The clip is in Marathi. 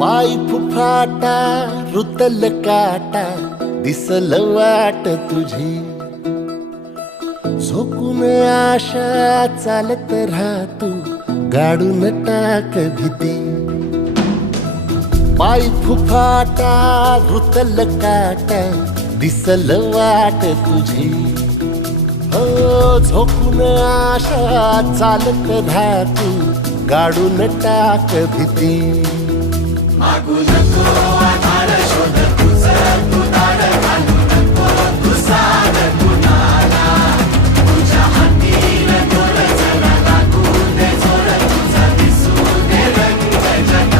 पाय फुफाटा रुतल काटा दिसल वाट तुझी, झोकून आशा चालत राहा तू, गाडून टाक भीती. पाय फुफाटा रुतल काटा दिसल वाट तुझी, हो झोकून आशा चालत राहा तू, गाडून टाक भीती. मागू नको